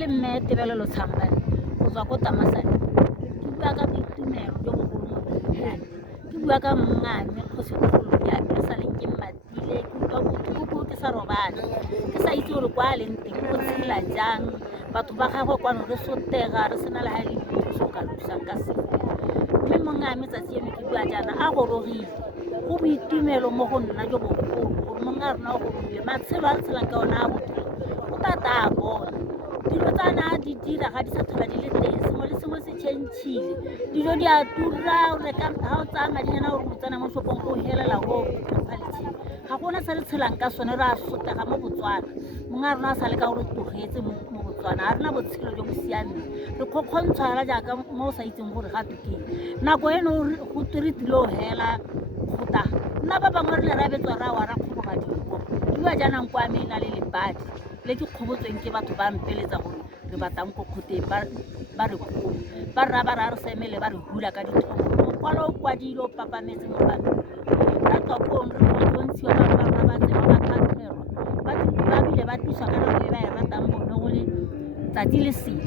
le mme Tebelelo Tsambane go tswa ko Tamasane ke bua ka boitumelo jo bogolo mo pelong ke bua ka Mngame Kgosigolo ya ke sa leng ke matile ke utlwa botlhoko ke sa robale ke sa itse gore kwa leng teng o tshela jang batho ba gagwe kwano re sotega re sena le ha le thuso ka thusang ka se mme Mngame tsatsi eme ke bua jaana a gorogile go boitumelo mo go nna jo bogolo gore mongwe a rona o gorogile matshelo a re tshelang ka ona a botlhoko o tata a bona dilo tsa na di dira ga di sa tlhola di le teng sengwe le sengwe se changile dijo di a tura o reka ga o tsaya madinyana gore o tsena mo shopong o helela go quality ga gona se re tshelang ka sone re a sotega mo Botswana mongwe a rona a sa le ka gore tlogetse mo Botswana ga rena botshelo jo bo siameng re kgokgontshwa fela jaaka mo o sa itseng gore ga tukeng nako eno go re tilo hela gota nna ba bangwe re le ra betswa ra wa ra kgoboga dinko ke bua jaanang kwa me na le lebadi le ke kgobotsweng ke batho ba mpeletsa gore re batang ko khoteng ba re kgolo ba rra ba ra re semele ba re hula ka dithomo mokwalo o kwadile o papametse mo pampiring ka tswa kong re bontshiwa ba rra ba tseba ba tlhatlhelwa ba bile ba thusa ka nako e ba e ratang bone go le tsatsi le sele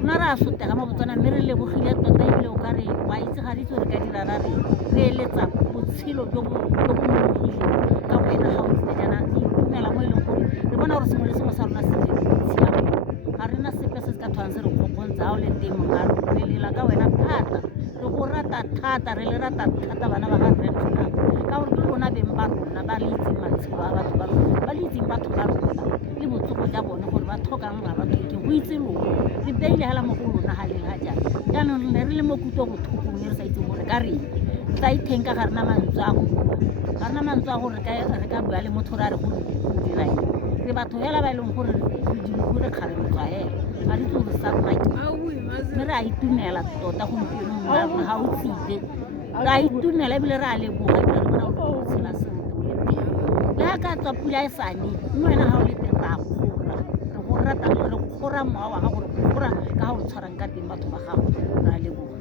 rona re a sotega mo Botswana mme re lebogile tota ebile o ka re wa itse ga re itse re ka dira ra re eletsa botshelo jo bo nonofileng ka wena ga o ntse jaana itumela mo e leng gore re bona gore sengwe le sengwe sa rona se siame ga re na sepe se se ka thwang se re kgokgontsa ga o le teng mongwe re lela ka wena thata re go rata thata re le rata thata bana ba ga rre Thunang ka gore ke rona beng ba rona ba le itseng matshelo a batho ba rona ba le itseng batho ba rona le botsogo ja bone gore ba tlhokang ga ba tlhoke go itse lona re beile hela mo go lona ga leng ga jaana jaanong ne re le mo kutlwa botlhokong e re sa itseng gore ka reng tla itheng ka ga rena mantswe a go bua ga rena mantswe a gore re ka bua le motho re a re go dira eng re batho hela ba e leng gore re dinkure kgare re tswa hela ga re itse gore sa rona mme re a itumela tota gompieno mma rona ga o tsile re a itumela ebile re a leboga ebile re bona gore o tshela sentle o le teng le ga ka tswa pula e sane mme wena ga o le teng re a kgora re go rata re kgora mowa wa gago re kgora ka ga o tshwarang ka teng batho ba gago re a leboga